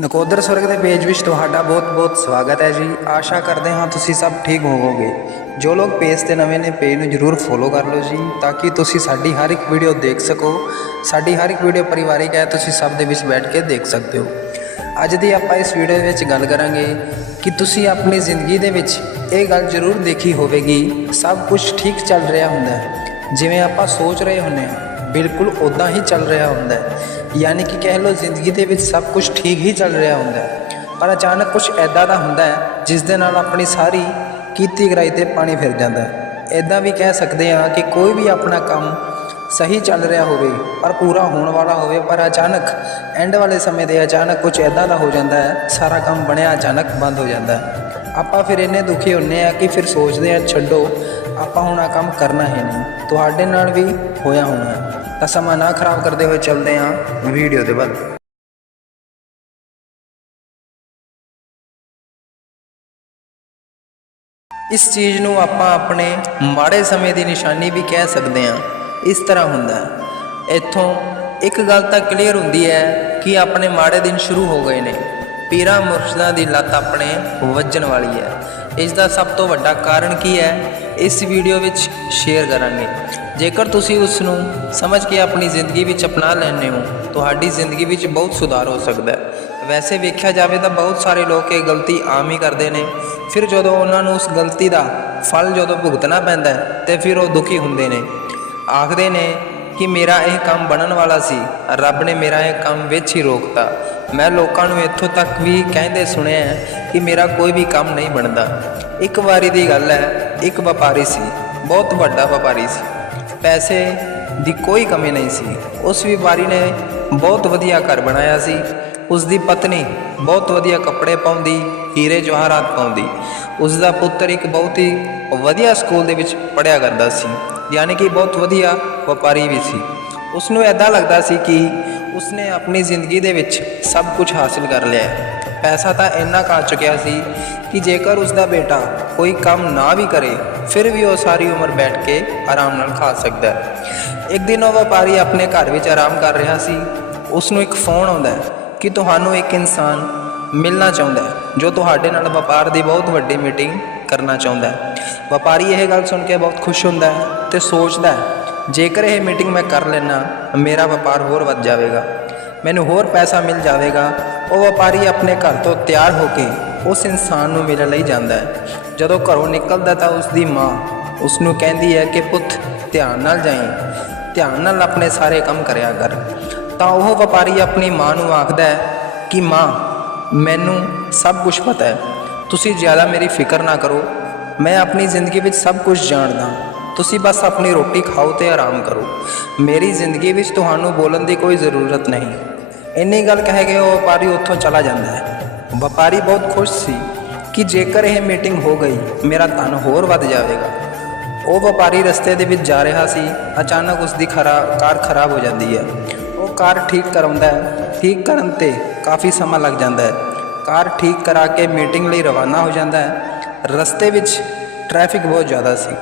ਨਕੋਦਰ ਸਵਰਗ ਦੇ ਪੇਜ ਵਿੱਚ ਤੁਹਾਡਾ ਬਹੁਤ-ਬਹੁਤ ਸਵਾਗਤ ਹੈ ਜੀ। ਆਸ਼ਾ ਕਰਦੇ ਹਾਂ ਤੁਸੀਂ ਸਭ ਠੀਕ ਹੋਵੋਗੇ। ਜੋ ਲੋਕ ਪੇਜ ਤੇ ਨਵੇਂ ਨੇ, ਪੇਜ ਨੂੰ ਜਰੂਰ ਫੋਲੋ ਕਰ ਲਓ ਜੀ, ਤਾਂ ਕਿ ਤੁਸੀਂ ਸਾਡੀ ਹਰ ਇੱਕ ਵੀਡੀਓ ਦੇਖ ਸਕੋ। ਸਾਡੀ ਹਰ ਇੱਕ ਵੀਡੀਓ ਪਰਿਵਾਰਿਕ ਹੈ, ਤੁਸੀਂ ਸਭ ਦੇ ਵਿੱਚ ਬੈਠ ਕੇ ਦੇਖ ਸਕਦੇ ਹੋ। ਅੱਜ ਦੀ ਆਪਾਂ ਇਸ ਵੀਡੀਓ ਵਿੱਚ ਗੱਲ ਕਰਾਂਗੇ ਕਿ ਤੁਸੀਂ ਆਪਣੀ ਜ਼ਿੰਦਗੀ ਦੇ ਵਿੱਚ ਇਹ ਗੱਲ ਜ਼ਰੂਰ ਦੇਖੀ ਹੋਵੇਗੀ, ਸਭ ਕੁਝ ਠੀਕ ਚੱਲ ਰਿਹਾ ਹੁੰਦਾ ਹੈ। ਜਿਵੇਂ ਆਪਾਂ ਸੋਚ ਰਹੇ ਹੁੰਦੇ ਹਾਂ ਬਿਲਕੁਲ ਉਦਾਂ ਹੀ ਚੱਲ ਰਿਹਾ ਹੁੰਦਾ ਹੈ। ਯਾਨੀ ਕਿ ਕਹਿ ਲਓ ਜ਼ਿੰਦਗੀ ਦੇ ਵਿੱਚ ਸਭ ਕੁਝ ਠੀਕ ਹੀ ਚੱਲ ਰਿਹਾ ਹੁੰਦਾ ਹੈ। ਪਰ ਅਚਾਨਕ ਕੁਝ ਐਦਾਂ ਦਾ ਹੁੰਦਾ ਹੈ, ਜਿਸ ਦੇ ਨਾਲ ਆਪਣੀ ਸਾਰੀ ਕੀਤੀ ਗਰਾਈ ਤੇ ਪਾਣੀ ਫਿਰ ਜਾਂਦਾ ਹੈ। ਐਦਾਂ ਵੀ ਕਹਿ ਸਕਦੇ ਹਾਂ ਕਿ ਕੋਈ ਵੀ ਆਪਣਾ ਕੰਮ ਸਹੀ ਚੱਲ ਰਿਹਾ ਹੋਵੇ, ਪਰ ਪੂਰਾ ਹੋਣ ਵਾਲਾ ਹੋਵੇ, ਪਰ ਅਚਾਨਕ ਐਂਡ ਵਾਲੇ ਸਮੇਂ ਤੇ ਅਚਾਨਕ ਕੁਝ ਐਦਾਂ ਦਾ ਹੋ ਜਾਂਦਾ ਹੈ, ਸਾਰਾ ਕੰਮ ਬਣਿਆ ਅਚਾਨਕ ਬੰਦ ਹੋ ਜਾਂਦਾ ਹੈ। ਆਪਾਂ ਫਿਰ ਇੰਨੇ ਦੁਖੀ ਹੁੰਨੇ ਆ ਕਿ ਫਿਰ ਸੋਚਦੇ ਆ ਛੱਡੋ, ਆਪਾਂ ਹੁਣ ਆ ਕੰਮ ਕਰਨਾ ਹੀ ਨਹੀਂ। ਤੁਹਾਡੇ ਨਾਲ ਵੀ ਹੋਇਆ ਹੋਣਾ ਤਾਂ ਸਮਾਂ ਨਾ ਖਰਾਬ ਕਰਦੇ ਹੋਏ ਚੱਲਦੇ ਹਾਂ ਵੀਡੀਓ ਦੇ ਵੱਲ। ਇਸ ਚੀਜ਼ ਨੂੰ ਆਪਾਂ ਆਪਣੇ ਮਾੜੇ ਸਮੇਂ ਦੀ ਨਿਸ਼ਾਨੀ ਵੀ ਕਹਿ ਸਕਦੇ ਹਾਂ। ਇਸ ਤਰ੍ਹਾਂ ਹੁੰਦਾ ਹੈ। ਇੱਥੋਂ ਇੱਕ ਗੱਲ ਤਾਂ ਕਲੀਅਰ ਹੁੰਦੀ ਹੈ ਕਿ ਆਪਣੇ ਮਾੜੇ ਦਿਨ ਸ਼ੁਰੂ ਹੋ ਗਏ ਨੇ। ਪੀਰਾਂ ਮੁਰਸ਼ਦਾਂ ਦੀ ਲੱਤ ਆਪਣੇ ਵੱਜਣ ਵਾਲੀ ਹੈ। ਇਸ ਦਾ ਸਭ ਤੋਂ ਵੱਡਾ ਕਾਰਨ ਕੀ ਹੈ? ਇਸ ਵੀਡੀਓ ਵਿੱਚ ਸ਼ੇਅਰ ਕਰਾਂਗੇ। ਜੇਕਰ ਤੁਸੀਂ ਉਸ ਨੂੰ ਸਮਝ ਕੇ ਆਪਣੀ ਜ਼ਿੰਦਗੀ ਵਿੱਚ ਅਪਣਾ ਲੈਂਦੇ ਹੋ, ਤੁਹਾਡੀ ਜ਼ਿੰਦਗੀ ਵਿੱਚ ਬਹੁਤ ਸੁਧਾਰ ਹੋ ਸਕਦਾ ਹੈ। ਵੈਸੇ ਵੇਖਿਆ ਜਾਵੇ ਤਾਂ ਬਹੁਤ ਸਾਰੇ ਲੋਕ ਇਹ ਗਲਤੀ ਆਮ ਹੀ ਕਰਦੇ ਨੇ। ਫਿਰ ਜਦੋਂ ਉਹਨਾਂ ਨੂੰ ਉਸ ਗਲਤੀ ਦਾ ਫਲ ਜਦੋਂ ਭੁਗਤਣਾ ਪੈਂਦਾ ਹੈ, ਤੇ ਫਿਰ ਉਹ ਦੁਖੀ ਹੁੰਦੇ ਨੇ। ਆਖਦੇ ਨੇ ਕਿ ਮੇਰਾ ਇਹ ਕੰਮ ਬਣਨ ਵਾਲਾ ਸੀ, ਰੱਬ ਨੇ ਮੇਰਾ ਇਹ ਕੰਮ ਵਿੱਚ ਹੀ ਰੋਕਤਾ। ਮੈਂ ਲੋਕਾਂ ਨੂੰ ਇੱਥੋਂ ਤੱਕ ਵੀ ਕਹਿੰਦੇ ਸੁਣਿਆ ਕਿ ਮੇਰਾ ਕੋਈ ਵੀ ਕੰਮ ਨਹੀਂ ਬਣਦਾ। ਇੱਕ ਵਾਰੀ ਦੀ ਗੱਲ ਹੈ, ਇੱਕ ਵਪਾਰੀ ਸੀ, ਬਹੁਤ ਵੱਡਾ ਵਪਾਰੀ ਸੀ। ਪੈਸੇ ਦੀ ਕੋਈ ਕਮੀ ਨਹੀਂ ਸੀ। ਉਸ ਵਪਾਰੀ ਨੇ ਬਹੁਤ ਵਧੀਆ ਘਰ ਬਣਾਇਆ ਸੀ। ਉਸ ਦੀ ਪਤਨੀ ਬਹੁਤ ਵਧੀਆ ਕੱਪੜੇ ਪਾਉਂਦੀ, ਹੀਰੇ ਜਵਾਹਰਾਤ ਪਾਉਂਦੀ। ਉਸ ਦਾ ਪੁੱਤਰ ਇੱਕ ਬਹੁਤ ਹੀ ਵਧੀਆ ਸਕੂਲ ਦੇ ਵਿੱਚ ਪੜ੍ਹਿਆ ਕਰਦਾ ਸੀ। ਯਾਨੀ ਕਿ ਬਹੁਤ ਵਧੀਆ ਵਪਾਰੀ ਵੀ ਸੀ। ਉਸ ਨੂੰ ਐਦਾਂ ਲੱਗਦਾ ਸੀ ਕਿ ਉਸਨੇ ਆਪਣੀ ਜ਼ਿੰਦਗੀ ਦੇ ਵਿੱਚ ਸਭ ਕੁਝ ਹਾਸਿਲ ਕਰ ਲਿਆ ਪੈਸਾ ਤਾਂ ਇੰਨਾ ਕਾ ਚੁੱਕਿਆ ਸੀ ਕਿ ਜੇਕਰ ਉਸ ਦਾ ਬੇਟਾ ਕੋਈ ਕੰਮ ਨਾ ਵੀ ਕਰੇ ਫਿਰ ਵੀ ਉਹ ਸਾਰੀ ਉਮਰ ਬੈਠ ਕੇ ਆਰਾਮ ਨਾਲ ਖਾ ਸਕਦਾ ਹੈ। ਇੱਕ ਦਿਨ ਉਹ ਵਪਾਰੀ ਆਪਣੇ ਘਰ ਵਿੱਚ ਆਰਾਮ ਕਰ ਰਿਹਾ ਸੀ। ਉਸ ਨੂੰ ਇੱਕ ਫੋਨ ਆਉਂਦਾ ਹੈ ਕਿ ਤੁਹਾਨੂੰ ਇੱਕ ਇਨਸਾਨ ਮਿਲਣਾ ਚਾਹੁੰਦਾ ਹੈ, ਜੋ ਤੁਹਾਡੇ ਨਾਲ ਵਪਾਰ ਦੀ ਬਹੁਤ ਵੱਡੀ ਮੀਟਿੰਗ ਕਰਨਾ ਚਾਹੁੰਦਾ ਹੈ। ਵਪਾਰੀ ਇਹ ਗੱਲ ਸੁਣ ਕੇ ਬਹੁਤ ਖੁਸ਼ ਹੁੰਦਾ ਹੈ ਤੇ ਸੋਚਦਾ ਹੈ, ਜੇਕਰ ਇਹ ਮੀਟਿੰਗ ਮੈਂ ਕਰ ਲੈਣਾ ਮੇਰਾ ਵਪਾਰ ਹੋਰ ਵੱਧ ਜਾਵੇਗਾ। ਮੈਨੂੰ ਹੋਰ ਪੈਸਾ ਮਿਲ ਜਾਵੇਗਾ। ਉਹ ਵਪਾਰੀ ਆਪਣੇ ਘਰ ਤੋਂ ਤਿਆਰ ਹੋ ਕੇ ਉਸ ਇਨਸਾਨ ਨੂੰ ਮਿਲਣ ਲਈ ਜਾਂਦਾ ਹੈ। ਜਦੋਂ ਘਰੋਂ ਨਿਕਲਦਾ ਤਾਂ ਉਸ ਦੀ ਮਾਂ ਉਸ ਨੂੰ ਕਹਿੰਦੀ ਹੈ ਕਿ ਪੁੱਤ, ਧਿਆਨ ਨਾਲ ਜਾਈਂ, ਧਿਆਨ ਨਾਲ ਆਪਣੇ ਸਾਰੇ ਕੰਮ ਕਰਿਆ ਕਰ। ਤਾਂ ਉਹ ਵਪਾਰੀ ਆਪਣੀ ਮਾਂ ਨੂੰ ਆਖਦਾ ਹੈ ਕਿ ਮਾਂ, ਮੈਨੂੰ ਸਭ ਕੁਝ ਪਤਾ ਹੈ। ਤੁਸੀਂ ਜ਼ਿਆਦਾ ਮੇਰੀ ਫਿਕਰ ਨਾ ਕਰੋ। ਮੈਂ ਆਪਣੀ ਜ਼ਿੰਦਗੀ ਵਿੱਚ ਸਭ ਕੁਝ ਜਾਣਦਾ। ਤੁਸੀਂ ਬਸ ਆਪਣੀ ਰੋਟੀ ਖਾਓ ਤੇ ਆਰਾਮ ਕਰੋ। ਮੇਰੀ ਜ਼ਿੰਦਗੀ ਵਿੱਚ ਤੁਹਾਨੂੰ ਬੋਲਣ ਦੀ ਕੋਈ ਜ਼ਰੂਰਤ ਨਹੀਂ। ਇੰਨੀ ਗੱਲ ਕਹਿ ਕੇ ਉਹ ਵਪਾਰੀ ਉੱਥੋਂ ਚਲਾ ਜਾਂਦਾ ਹੈ। ਵਪਾਰੀ ਬਹੁਤ ਖੁਸ਼ ਸੀ। ਕਿ ਜੇਕਰ ਇਹ ਮੀਟਿੰਗ ਹੋ ਗਈ, ਮੇਰਾ ਧਨ ਹੋਰ ਵੱਧ ਜਾਵੇਗਾ। ਉਹ ਵਪਾਰੀ ਰਸਤੇ ਦੇ ਵਿੱਚ ਜਾ ਰਿਹਾ ਸੀ, ਅਚਾਨਕ ਉਸ ਦੀ ਖਰਾ, ਕਾਰ ਖਰਾਬ ਹੋ ਜਾਂਦੀ ਹੈ। ਉਹ ਕਾਰ ਠੀਕ ਕਰਾਉਂਦਾ ਹੈ, ਠੀਕ ਕਰਨ ਤੇ ਕਾਫੀ ਸਮਾਂ ਲੱਗ ਜਾਂਦਾ ਹੈ। ਕਾਰ ਠੀਕ ਕਰਾ ਕੇ ਮੀਟਿੰਗ ਲਈ ਰਵਾਨਾ ਹੋ ਜਾਂਦਾ ਹੈ। ਰਸਤੇ ਵਿੱਚ ਟ੍ਰੈਫਿਕ ਬਹੁਤ ਜ਼ਿਆਦਾ ਸੀ।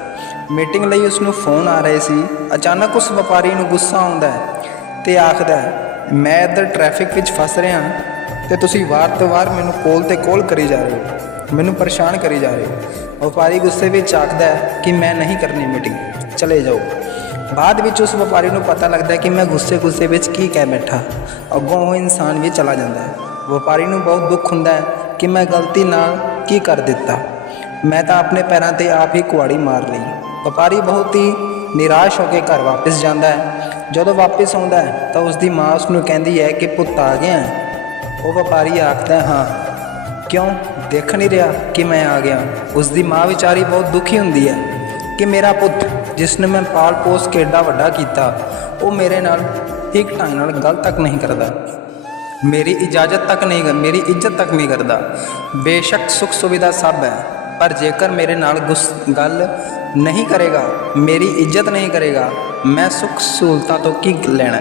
ਮੀਟਿੰਗ ਲਈ ਉਸ ਨੂੰ ਫੋਨ ਆ ਰਹੇ ਸੀ। ਅਚਾਨਕ ਉਸ ਵਪਾਰੀ ਨੂੰ ਗੁੱਸਾ ਆਉਂਦਾ ਹੈ ਤੇ ਆਖਦਾ ਹੈ, ਮੈਂ ਇੱਧਰ ਟ੍ਰੈਫਿਕ ਵਿੱਚ ਫਸ ਰਿਹਾ ਤੇ ਤੁਸੀਂ ਵਾਰ ਤੋਂ ਵਾਰ ਮੈਨੂੰ ਕੋਲ ਤੇ ਕੋਲ ਕਰੀ ਜਾ ਰਹੇ ਹੋ। ਮੈਨੂੰ ਪਰੇਸ਼ਾਨ ਕਰੀ ਜਾ ਰਹੇ। ਹੋ ਵਪਾਰੀ ਗੁੱਸੇ ਵਿੱਚ ਆਖਦਾ ਹੈ ਕਿ ਮੈਂ ਨਹੀਂ ਕਰਨੀ ਮੀਟਿੰਗ ਚਲੇ ਜਾਓ। ਬਾਅਦ ਵਿੱਚ ਉਸ ਵਪਾਰੀ ਨੂੰ ਪਤਾ ਲੱਗਦਾ ਹੈ ਕਿ ਮੈਂ ਗੁੱਸੇ ਗੁੱਸੇ ਵਿੱਚ ਕੀ ਕਹਿ ਬੈਠਾ। ਅੱਗੋਂ ਉਹ ਇਨਸਾਨ ਵੀ ਚਲਾ ਜਾਂਦਾ ਹੈ। ਵਪਾਰੀ ਨੂੰ ਬਹੁਤ ਦੁੱਖ ਹੁੰਦਾ ਹੈ ਕਿ ਮੈਂ ਗਲਤੀ ਨਾਲ ਕੀ ਕਰ ਦਿੱਤਾ। ਮੈਂ ਤਾਂ ਆਪਣੇ ਪੈਰਾਂ ਤੇ ਆਪ ਹੀ ਕੁਆੜੀ ਮਾਰ ਲਈ। ਵਪਾਰੀ ਬਹੁਤ ਹੀ ਨਿਰਾਸ਼ ਹੋ ਕੇ ਘਰ ਵਾਪਸ ਜਾਂਦਾ ਹੈ। ਜਦੋਂ ਵਾਪਸ ਆਉਂਦਾ ਹੈ ਤਾਂ ਉਸ ਦੀ ਮਾਂ ਉਸ ਨੂੰ ਕਹਿੰਦੀ ਹੈ ਕਿ ਪੁੱਤ ਆ ਗਿਆ ਉਹ ਵਪਾਰੀ ਆਖਦਾ ਹਾਂ, ਕਿਉਂ? ਦੇਖ ਨਹੀਂ ਰਿਹਾ ਕਿ ਮੈਂ ਆ ਗਿਆ। ਉਸ ਦੀ ਮਾਂ ਵਿਚਾਰੀ ਬਹੁਤ ਦੁਖੀ ਹੁੰਦੀ ਹੈ ਕਿ ਮੇਰਾ ਪੁੱਤ, ਜਿਸ ਨੂੰ ਮੈਂ ਪਾਲ ਪੋਸ ਕੇ ਏਡਾ ਵੱਡਾ ਕੀਤਾ, ਉਹ ਮੇਰੇ ਨਾਲ ਠੀਕ ਢੰਗ ਨਾਲ ਗੱਲ ਤੱਕ ਨਹੀਂ ਕਰਦਾ। ਮੇਰੀ ਇਜਾਜ਼ਤ ਤੱਕ ਨਹੀਂ ਕਰ- ਮੇਰੀ ਇੱਜ਼ਤ ਤੱਕ ਨਹੀਂ ਕਰਦਾ। ਬੇਸ਼ੱਕ ਸੁੱਖ ਸੁਵਿਧਾ ਸਭ ਹੈ, ਪਰ ਜੇਕਰ ਮੇਰੇ ਨਾਲ ਗੁੱਸ, ਗੱਲ ਨਹੀਂ ਕਰੇਗਾ, ਮੇਰੀ ਇੱਜ਼ਤ ਨਹੀਂ ਕਰੇਗਾ, ਮੈਂ ਸੁੱਖ ਸਹੂਲਤਾਂ ਤੋਂ ਕੀ ਲੈਣਾ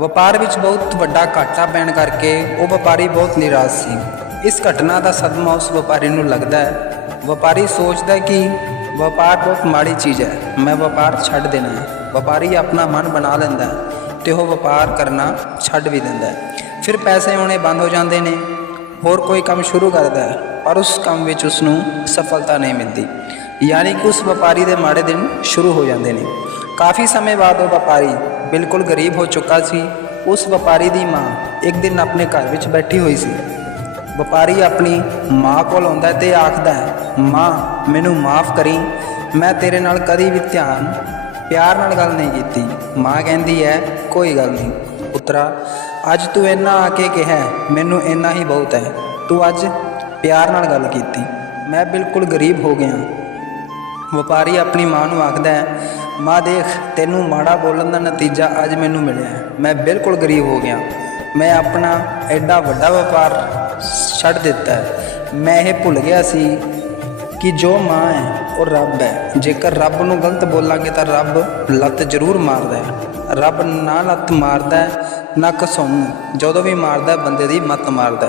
ਵਪਾਰ ਵਿੱਚ ਬਹੁਤ ਵੱਡਾ ਘਾਟਾ ਪੈਣ ਕਰਕੇ ਉਹ ਵਪਾਰੀ ਬਹੁਤ ਨਿਰਾਸ਼ ਸੀ। ਇਸ ਘਟਨਾ ਦਾ ਸਦਮਾ ਉਸ ਵਪਾਰੀ ਨੂੰ ਲੱਗਦਾ ਹੈ। ਵਪਾਰੀ ਸੋਚਦਾ ਹੈ ਕਿ ਵਪਾਰ ਬਹੁਤ ਮਾੜੀ ਚੀਜ਼ ਹੈ। ਮੈਂ ਵਪਾਰ ਛੱਡ ਦੇਣਾ ਹੈ। ਵਪਾਰੀ ਆਪਣਾ ਮਨ ਬਣਾ ਲੈਂਦਾ ਹੈ ਤੇ ਉਹ ਵਪਾਰ ਕਰਨਾ ਛੱਡ ਵੀ ਦਿੰਦਾ ਹੈ। ਫਿਰ ਪੈਸੇ ਆਉਣੇ ਬੰਦ ਹੋ ਜਾਂਦੇ ਨੇ। ਹੋਰ ਕੋਈ ਕੰਮ ਸ਼ੁਰੂ ਕਰਦਾ ਹੈ, ਪਰ ਉਸ ਕੰਮ ਵਿੱਚ ਉਸ ਨੂੰ ਸਫਲਤਾ ਨਹੀਂ ਮਿਲਦੀ। ਯਾਨੀ ਕਿ ਉਸ ਵਪਾਰੀ ਦੇ ਮਾੜੇ ਦਿਨ ਸ਼ੁਰੂ ਹੋ ਜਾਂਦੇ ਨੇ। ਕਾਫੀ ਸਮੇਂ ਬਾਅਦ ਉਹ ਵਪਾਰੀ ਬਿਲਕੁਲ ਗਰੀਬ ਹੋ ਚੁੱਕਾ ਸੀ। ਉਸ ਵਪਾਰੀ ਦੀ ਮਾਂ ਇੱਕ ਦਿਨ ਆਪਣੇ ਘਰ ਵਿੱਚ ਬੈਠੀ ਹੋਈ ਸੀ। ਵਪਾਰੀ ਆਪਣੀ ਮਾਂ ਕੋਲ ਆਉਂਦਾ ਹੈ ਤੇ ਆਖਦਾ ਹੈ, ਮਾਂ, ਮੈਨੂੰ ਮਾਫ ਕਰੀ। ਮੈਂ ਤੇਰੇ ਨਾਲ ਕਦੀ ਵੀ ਧਿਆਨ, ਪਿਆਰ ਨਾਲ ਗੱਲ ਨਹੀਂ ਕੀਤੀ। ਮਾਂ ਕਹਿੰਦੀ ਹੈ, ਕੋਈ ਗੱਲ ਨਹੀਂ। ਪੁੱਤਰਾ, ਅੱਜ ਤੂੰ ਇੰਨਾ ਆ ਕੇ ਕਿਹਾ ਮੈਨੂੰ ਇੰਨਾ ਹੀ ਬਹੁਤ ਹੈ। ਤੂੰ ਅੱਜ ਪਿਆਰ ਨਾਲ ਗੱਲ ਕੀਤੀ। ਮੈਂ ਬਿਲਕੁਲ ਗਰੀਬ ਹੋ ਗਿਆ। ਵਪਾਰੀ ਆਪਣੀ ਮਾਂ ਨੂੰ ਆਖਦਾ ਹੈ, ਮਾਂ, ਦੇਖ, ਤੈਨੂੰ ਮਾੜਾ ਬੋਲਣ ਦਾ ਨਤੀਜਾ ਅੱਜ ਮੈਨੂੰ ਮਿਲਿਆ ਮੈਂ ਬਿਲਕੁਲ ਗਰੀਬ ਹੋ ਗਿਆ। ਮੈਂ ਆਪਣਾ ਐਡਾ ਵੱਡਾ ਵਪਾਰ ਛੱਡ ਦਿੱਤਾ ਹੈ। ਮੈਂ ਇਹ ਭੁੱਲ ਗਿਆ ਸੀ ਕਿ ਜੋ ਮਾਂ ਹੈ, ਉਹ ਰੱਬ ਹੈ। ਜੇਕਰ ਰੱਬ ਨੂੰ ਗਲਤ ਬੋਲਾਂਗੇ ਤਾਂ ਰੱਬ ਲੱਤ ਜ਼ਰੂਰ ਮਾਰਦਾ ਹੈ। ਰੱਬ ਨਾ ਲੱਤ ਮਾਰਦਾ, ਨਾ ਕਸਮ ਜਦੋਂ ਵੀ ਮਾਰਦਾ, ਬੰਦੇ ਦੀ ਮੱਤ ਮਾਰਦਾ